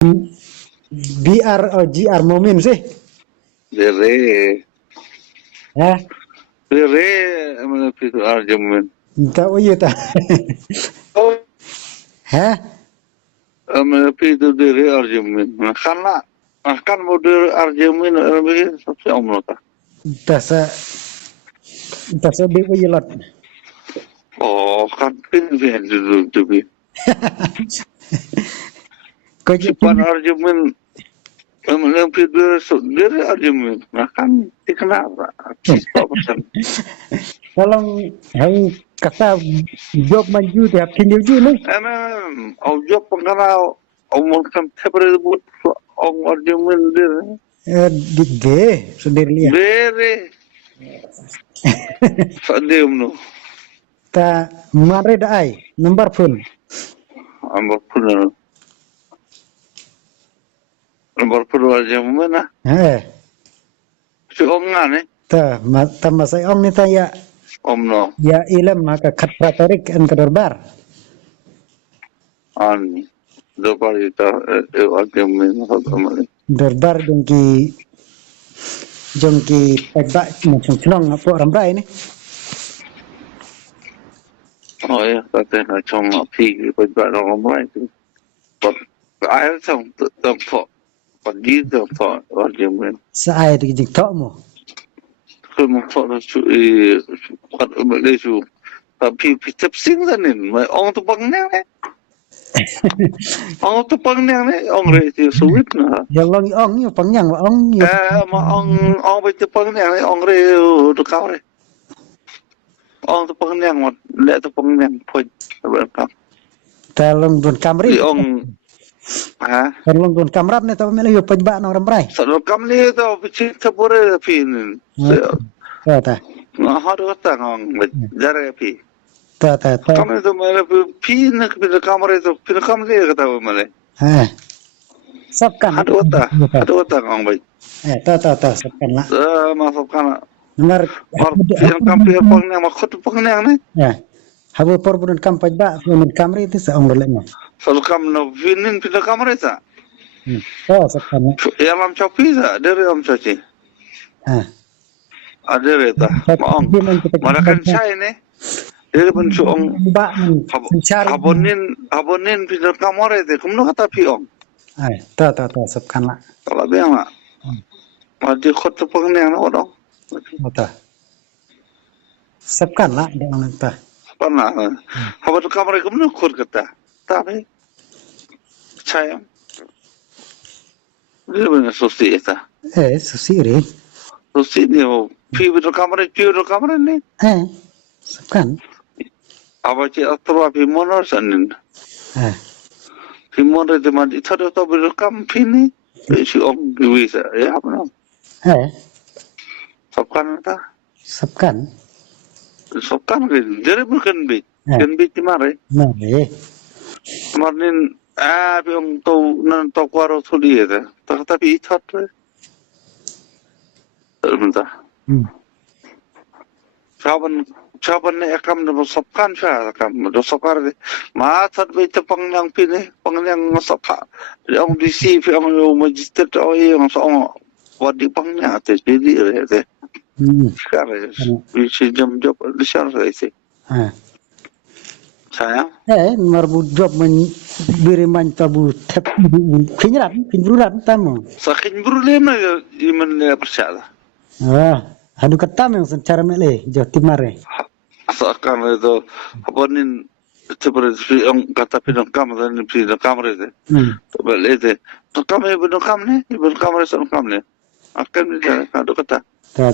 BR or GR Momin sih. Dere. Ya. Dere mana itu argumen. Tak iya tak. Oh, Hah? mana itu dere argumen. Karena kan model argumen lebih seperti omno ta. Tasa di uyelot. Oh, kan pin itu bi. Kau Sipan argumen lebih dere argumen. Kan dikenal. Apa pesan? tolong hang kata job maju tiap kini je nih. Au job pengenal omong kan tebre buat argumen dere. Di G sendiri lihat. Dere. Sadem no. Ta mare dah ai nomor phone. Ambak pun nomor pun aja mana? Si om ngane? Ta masai ong ni ta ya Om no. ya ilm maka khat pratorik an kadorbar. An dobar itu aja mana? Dorbar jongki pegba macam celong apa rambai ni. Oh ya, kata nak cuma pergi pada orang lain tu. Air sang tempat pergi tempat aja mana? Saai di tok mo. Kalau tak tu kat Malaysia. Tapi pitap sing sanin, orang tu pengen ni. Orang tu pengen ni, orang reti sulit na. Ya long ong ni panjang ong ni. Orang itu pengen ni, orang reti tu kau ni. Orang tu pengen mat, lek tu pengen pun berkam. Talong don kamri. Orang Talong don kamrat ni tahu melayu pejba nang rambai. Satu kam ni tu bici terpura pin. Ta. Hari kata orang jara pi. Ta. Kam ni tu mana pin nak pin kamera tu pin kam ni kata mana. Sabkan. Ada kata orang baik. Ta sabkan lah. Maafkan. Nomor Yang kampi pengen makut pengen ni. ya. Habu porbun kam pejba mun kamri itu seong boleh. Satu kam no pinin pin kamera tu. Oh sabkan. Yang lam copi tu dari lam coci. Ada reta. Maong. Marakan saya ni. Dia pun suong. Abonin pindah kamar itu. Kamu kata piong. Ta sabkan lah. Kalau biang lah. Maju kota pengen orang. Ta. Sabkan lah dia orang ta. Pernah. Habat kamar kamu kur kata. Tapi saya. Dia benar susi itu. Susiri. Susi ni. Pindah kamar ni. Sabkan. Apa cik atau apa monor sanin. Monor itu mandi thada tu berkam pini. Si om bisa ya apa nama? Sabkan ta? Sabkan. Sabkan ke? Jadi bukan bit. Kan bit di mana? Mari. Kemarin piong tahu kuaro suli itu. Tapi itu tu. Sebentar. Caban ni akam na sabkan siya akam do sabkar di maatat ba ito pangyang pini pangyang sabka ang DC ang magister o yung sa wadi pangnya ate jadi ate kare si jam job disar sa isi saya marbu job men biriman tabu tep kinjuran tamu sakin problem na iman na persada adu kata memang secara mele jauh timare. Asalkan itu abonin seperti yang kata pinang kamera ni pinang kamera itu. Tapi itu, tu kamera pinang kamera ni, pinang kamera sana kamera. Akan ni dah adu kata. Ta.